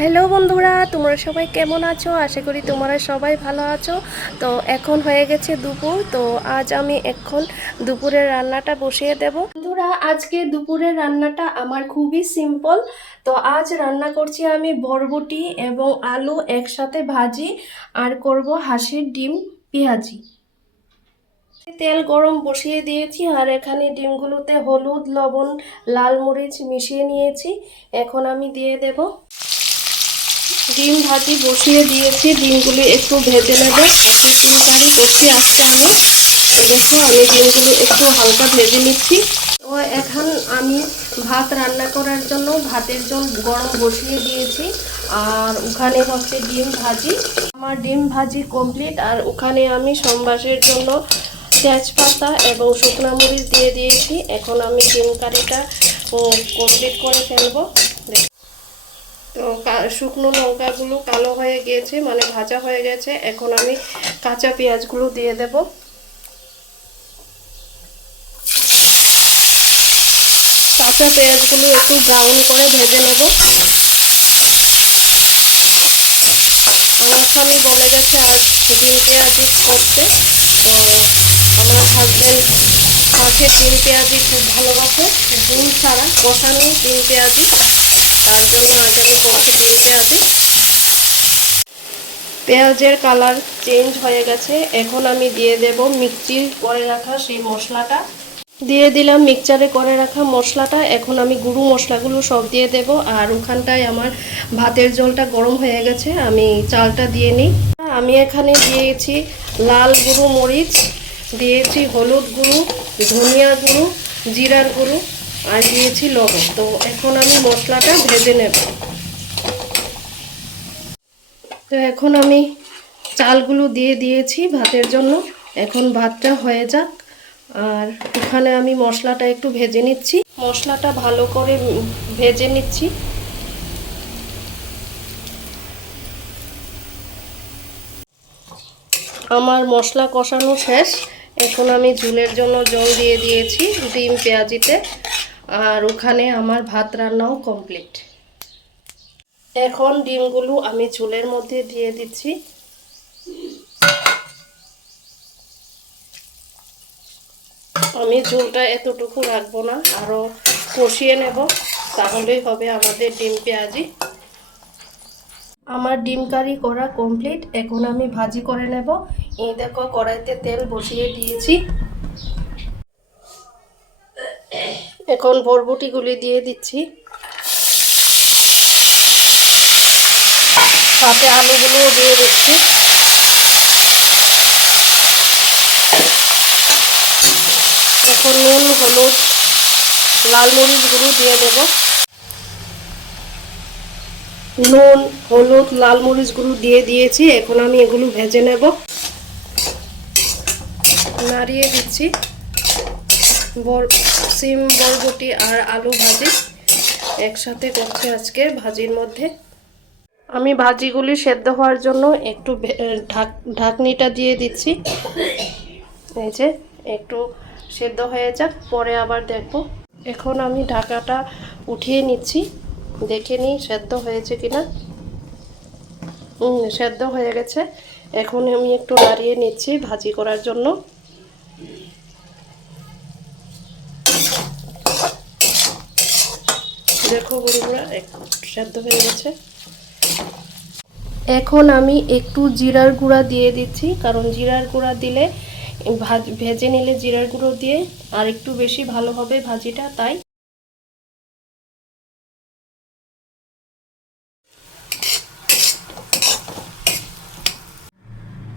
Hello বন্ধুরা, তোমরা সবাই কেমন আছো? আশা করি তোমরা সবাই ভালো আছো। তো এখন হয়ে গেছে দুপুর। তো আজ আমি এখন দুপুরের রান্নাটা বসিয়ে দেব। বন্ধুরা, আজকে দুপুরের রান্নাটা আমার খুবই সিম্পল। তো আজ রান্না করছি আমি বরবটি এবং আলু একসাথে ভাজি, আর করব হাঁসের ডিম পেঁয়াজি। তেল গরম বসিয়ে দিয়েছি, আর এখানে ডিমগুলোতে হলুদ, লবণ, লাল মরিচ মিশিয়ে নিয়েছি। এখন আমি দিয়ে দেব। ডিম ভাজি বসিয়ে দিয়েছি, ডিমগুলো একটু ভেজে নেব। একটু ডিম কারি করছি আজকে আমি। দেখো, আমি ডিমগুলো একটু হালকা ভেজে নিচ্ছি। তো এখন আমি ভাত রান্না করার জন্য ভাতের জল গরম বসিয়ে দিয়েছি, আর ওখানে হচ্ছে ডিম ভাজি। আমার ডিম ভাজি কমপ্লিট, আর ওখানে আমি সম্বাসের জন্য তেজপাতা এবং শুকনো মরিচ দিয়ে দিয়েছি। এখন আমি ডিম কারিটা কমপ্লিট করে ফেলবো। তো শুকনো লঙ্কাগুলো কালো হয়ে গিয়েছে, মানে ভাজা হয়ে গেছে। এখন আমি কাঁচা পেঁয়াজগুলো দিয়ে দেব। কাঁচা পেঁয়াজগুলো একটু ব্রাউন করে ভেজে নেব। আমার স্বামী বলে গেছে আজ ডিম পেঁয়াজি করতে। তো আমার হাজব্যান্ড মাছের ডিম পেঁয়াজি খুব ভালোবাসে, ডিম ছাড়া কষানো ডিম পেঁয়াজি। তার জন্য আজ আমি করছি ডিম পেঁয়াজি। পেঁয়াজের কালার চেঞ্জ হয়ে গেছে। এখন আমি দিয়ে দেব মিক্সি করে রাখা সেই মশলাটা। দিয়ে দিলাম মিক্সচারে করে রাখা মশলাটা। এখন আমি গুঁড়ো মশলাগুলো সব দিয়ে দেব। আর ওখানটায় আমার ভাতের জলটা গরম হয়ে গেছে, আমি চালটা দিয়ে নিই। আমি এখানে দিয়েছি লাল গুঁড়ো মরিচ, দিয়েছি হলুদ গুঁড়ো, ধনিয়া গুঁড়ো, জিরার গুঁড়ো, আর দিয়েছি লবণ। তো এখন আমি মশলাটা ভেজে নেব। তো এখন আমি চালগুলো দিয়ে দিয়েছি ভাতের জন্য। এখন ভাতটা হয়ে যাক, আর ওখানে আমি মশলাটা একটু ভেজে নিচ্ছি। মশলাটা ভালো করে ভেজে নিচ্ছি। আমার মশলা কষানো শেষ। এখন আমি ঝোলের জন্য জল দিয়ে দিয়েছি ডিম পেঁয়াজিতে, আর ওখানে আমার ভাত রান্নাও কমপ্লিট। এখন ডিমগুলো আমি ঝোলের মধ্যে দিয়ে দিচ্ছি। আমি ঝোলটা এতটুকু রাখবো না, আরও কষিয়ে নেব, তাহলেই হবে আমাদের ডিম পেঁয়াজি। আমার ডিম কারি করা কমপ্লিট। এখন আমি ভাজি করে নেব। এই দেখো, কড়াইতে তেল বসিয়ে দিয়েছি। এখন বরবটিগুলি দিয়ে দিচ্ছি, সাথে আলুগুলোও দিয়ে দিচ্ছি। এখন নুন, হলুদ, লাল মরিচ গুঁড়ো দিয়ে দেব। নুন, হলুদ, লাল মরিচ গুঁড়ো দিয়ে দিয়েছি। এখন আমি এগুলো ভেজে নেব। নাড়িয়ে দিচ্ছি। সিম, বরবটি আর আলু ভাজি একসাথে করছি আজকে ভাজির মধ্যে। আমি ভাজিগুলি সেদ্ধ হওয়ার জন্য একটু ঢাকনিটা দিয়ে দিচ্ছি। এই যে, একটু সেদ্ধ হয়ে যাক, পরে আবার দেখব। এখন আমি ঢাকাটা উঠিয়ে নিচ্ছি, দেখে নিই সেদ্ধ হয়েছে কিনা। সেদ্ধ হয়ে গেছে। এখন আমি একটু নাড়িয়ে নিচ্ছি ভাজি করার জন্য। দেখো বন্ধুরা, সেদ্ধ হয়ে গেছে। এখন আমি একটু জিরার গুঁড়া দিয়ে দিচ্ছি, কারণ জিরার গুঁড়া দিলে ভেজে নিলে জিরার গুঁড়ো দিয়ে আর একটু বেশি ভালো হবে ভাজিটা, তাই।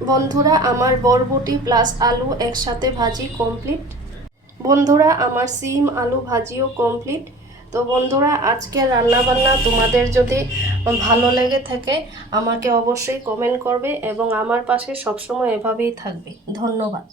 বন্ধুরা, আমার বরবটি প্লাস আলু একসাথে ভাজি কমপ্লিট। বন্ধুরা, আমার সিম আলু ভাজিও কমপ্লিট। তো বন্ধুরা, আজকের রান্নাবান্না তোমাদের যদি ভালো লেগে থাকে আমাকে অবশ্যই কমেন্ট করবে, এবং আমার পাশে সবসময় এভাবেই থাকবে। ধন্যবাদ।